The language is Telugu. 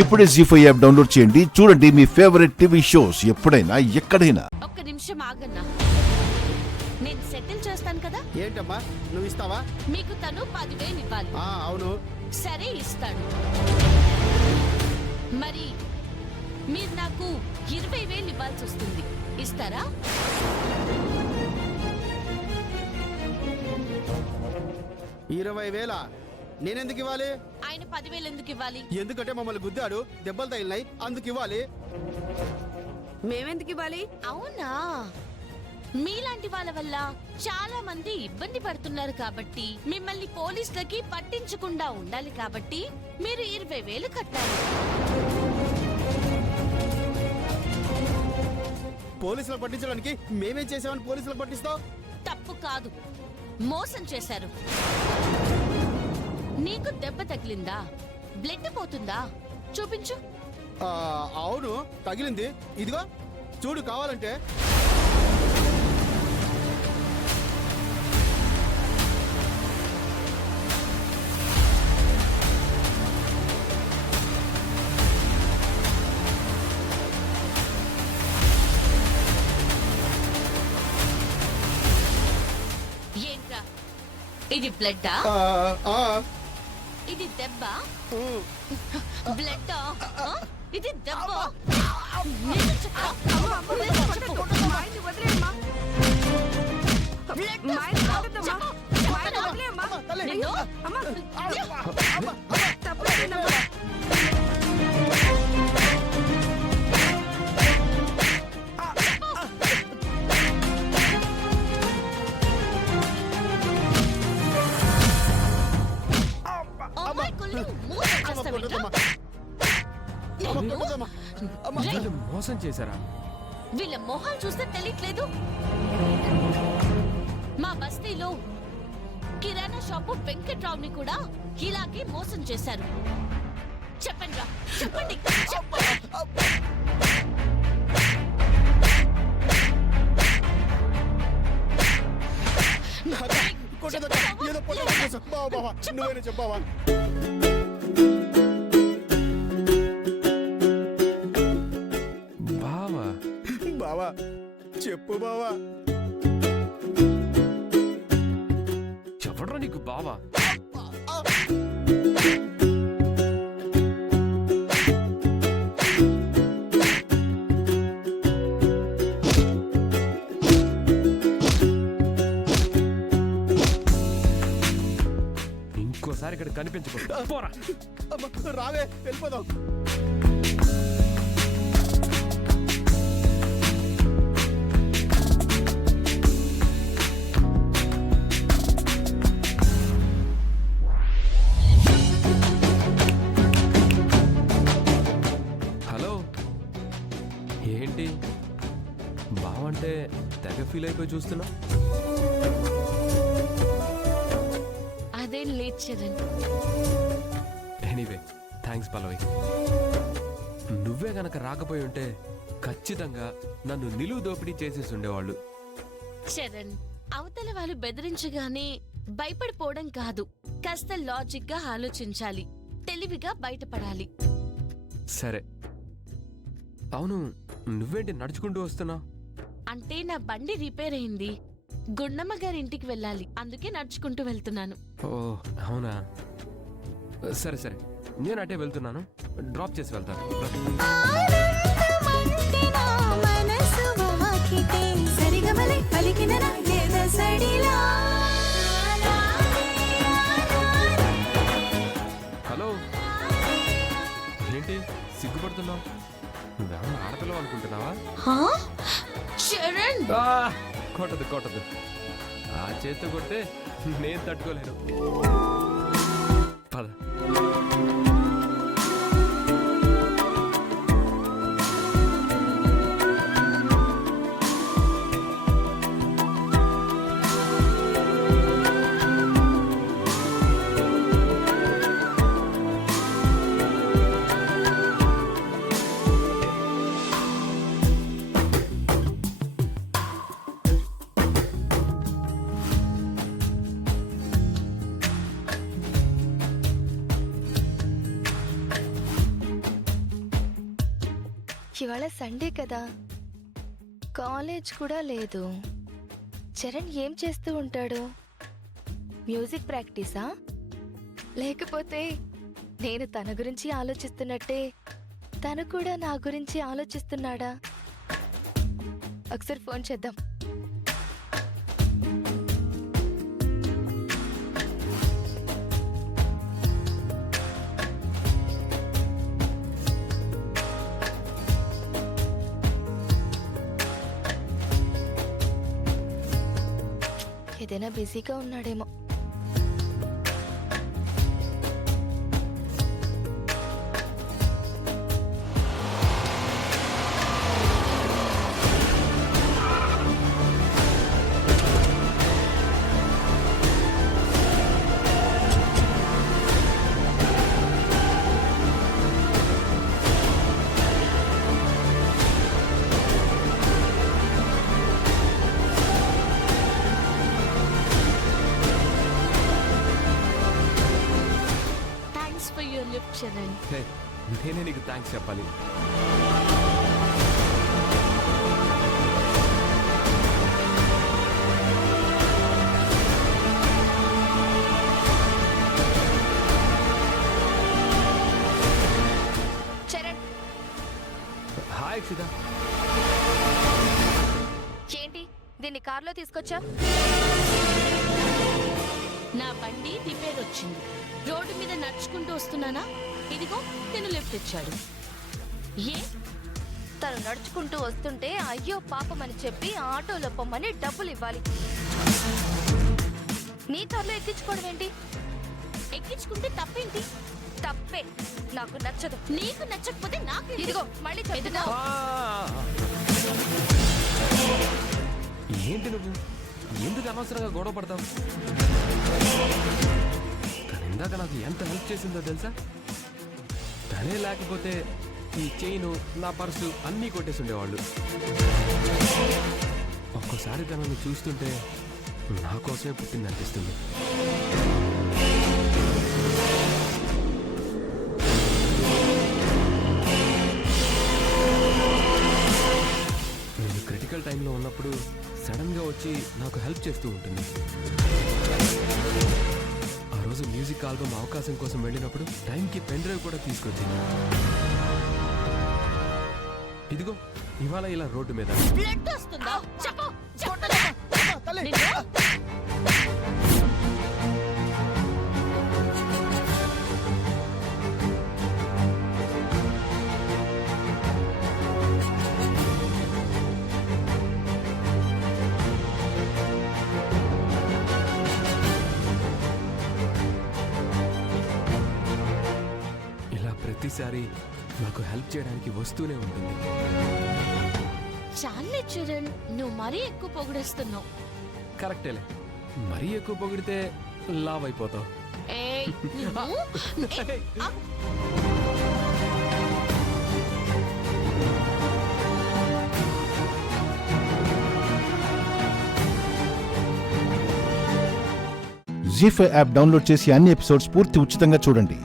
ఇప్పుడే జీ5 యాప్ డౌన్లోడ్ చేయండి. చూడండి మీ ఫేవరెట్ టీవీ షోస్ ఎప్పుడైనా ఎక్కడైనా. ఒక్క నిమిషం ఆగన్నా, నేను సెటిల్ చేస్తాను కదా. ఏంటమ్మా నువ్వు ఇస్తావా? మీకు తను 10,000 ఇవ్వాలి. అవును సరే ఇస్తాడు. మరి మీరు నాకు 20,000 ఇవ్వాల్సి వస్తుంది. ఇస్తారా? 20,000 నేనెందుకు ఇవ్వాలి? ఆయన 10,000 ఎందుకు ఇవ్వాలి? ఎందుకంటే మమ్మల్ని గుద్దాడు, దెబ్బలు తగిలినాయి, అందుకు ఇవ్వాలి. మేమెందుకు ఇవ్వాలి? అవునా, మీలాంటి వాళ్ళ వల్ల చాలా మంది ఇబ్బంది పడుతున్నారు కాబట్టి, మిమ్మల్ని పోలీసులకి పట్టించకుండా ఉండాలి కాబట్టి మీరు 20,000 కట్టాలి. పోలీసులకు పట్టించడానికి మేమేం చేసామని పోలీసులకు పట్టిస్తావు? తప్పు కాదు, మోసం చేశారు. నీకు దెబ్బ తగిలిందా? బ్లడ్ పోతుందా? చూపించు. అవును తగిలింది, ఇదిగో చూడు కావాలంటే. ఏంట్రా ఇది? బ్లడ్డా? ఇది దెబ్బ? బ్లడ్? ఇది దెబ్బ? మోసం చేశారా? వీళ్ళ మొహాలు చూస్తే తెలియట్లేదు. మా బస్తీలో కిరాణా షాపు వెంకట్రావుని కూడా ఇలాగే మోసం చేశారు. చెప్పండి రా, చెప్పండి, చెప్పండి. నువ్వేనా చెప్పావా? బావా బావా చెప్పు బావా. ఎవడ్రా నీకు బావా? ఇంకోసారి ఇక్కడ కనిపించకూడదు. పోరా. రావే వెళ్ళిపోదాం. హలో, ఏంటి బావంటే తెగ ఫీల్ అయిపోయి చూస్తున్నా? అదేం లేదు చరణ్. ఎనీవే థ్యాంక్స్ పల్లవి. నువ్వే గనక రాకపోయి ఉంటే ఖచ్చితంగా నన్ను నిలువు దోపిడీ చేసేసి ఉండేవాళ్ళు. చరణ్, అవతల వాళ్ళు బెదిరించగానే భయపడిపోవడం కాదు, కాస్త లాజిక్ గా ఆలోచించాలి, తెలివిగా బయటపడాలి. సరే, అవును నువ్వేంటి నడుచుకుంటూ వస్తున్నావు? అంటే నా బండి రిపేర్ అయింది, గుండమ్మ గారి ఇంటికి వెళ్ళాలి, అందుకే నడుచుకుంటూ వెళ్తున్నాను. ఓ అవునా, సరే సరే నేను అటే వెళ్తున్నాను, డ్రాప్ చేసి వెళ్తాను. హలో, ఏంటి సిగ్గుపడుతున్నావు? నువ్వేమన్నా ఆడపిల్ల అనుకుంటున్నావా? చరణ్, కొట్టదు కొట్టదు, ఆ చేతితో కొడితే నేను తట్టుకోలేను. పద. ఇవాళ సండే కదా, కాలేజ్ కూడా లేదు. చరణ్ ఏం చేస్తూ ఉంటాడు? మ్యూజిక్ ప్రాక్టీసా? లేకపోతే నేను తన గురించి ఆలోచిస్తున్నట్టే తను కూడా నా గురించి ఆలోచిస్తున్నాడా? ఒకసారి ఫోన్ చేద్దాం. ఏదైనా బిజీగా ఉన్నాడేమో. Thanks for your lift Charan. హే, నేనే నీకు థ్యాంక్స్ చెప్పాలి. చరణ్, హాయ్ అక్షిత. ఏంటి దీన్ని కార్లో తీసుకొచ్చా? నా బండి రిపేర్ వచ్చింది. రోడ్డు మీద నడుచుకుంటూ వస్తున్నానా, ఇదిగో నేను లిఫ్ట్ ఇచ్చాడు. ఏ తను నడుచుకుంటూ వస్తుంటే అయ్యో పాపం అని చెప్పి ఆటోలో పొమ్మని డబ్బులు ఇవ్వాలి. నీ కార్లో ఎక్కించుకోవడం ఏంటి? ఎక్కించుకుంటే తప్పేంటి? తప్పే, నాకు నచ్చదు. నీకు నచ్చకపోతే నాకు ఇదిగో మళ్ళీ చెప్తున్నా. ఏంటి నువ్వు ఎందుకు అనవసరంగా గొడవ పడతావు? తను ఇందాక నాకు ఎంత హెల్ప్ చేసిందో తెలుసా? తనే లేకపోతే ఈ చైను నా పర్సు అన్నీ కొట్టేసి ఉండేవాళ్ళు. ఒక్కోసారి తనను చూస్తుంటే నా కోసమే పుట్టింది అనిపిస్తుంది. నేను క్రిటికల్ టైంలో ఉన్నప్పుడు సడన్గా వచ్చి నాకు హెల్ప్ చేస్తూ ఉంటుంది. ఆ రోజు మ్యూజిక్ ఆల్బమ్ అవకాశం కోసం వెళ్ళినప్పుడు టైంకి పెన్ డ్రైవ్ కూడా తీసుకొచ్చింది. ఇదిగో ఇవాళ ఇలా రోడ్డు మీద బ్లడ్ వస్తుందా? చెప్పు తల్లి నిన్ను? ఇలా ప్రతిసారి నాకు హెల్ప్ చేయడానికి వస్తూనే ఉంటుంది. చాలే చరణ్, నువ్వు మరీ ఎక్కువ పొగిడేస్తున్నావు. కరెక్టేలే, మరీ ఎక్కువ పొగిడితే లావ్ అయిపోతావు. ఏయ్, నువ్వు? ఏయ్, ఆగు. జీ5 యాప్ డౌన్లోడ్ చేసి అన్ని ఎపిసోడ్స్ పూర్తి ఉచితంగా చూడండి.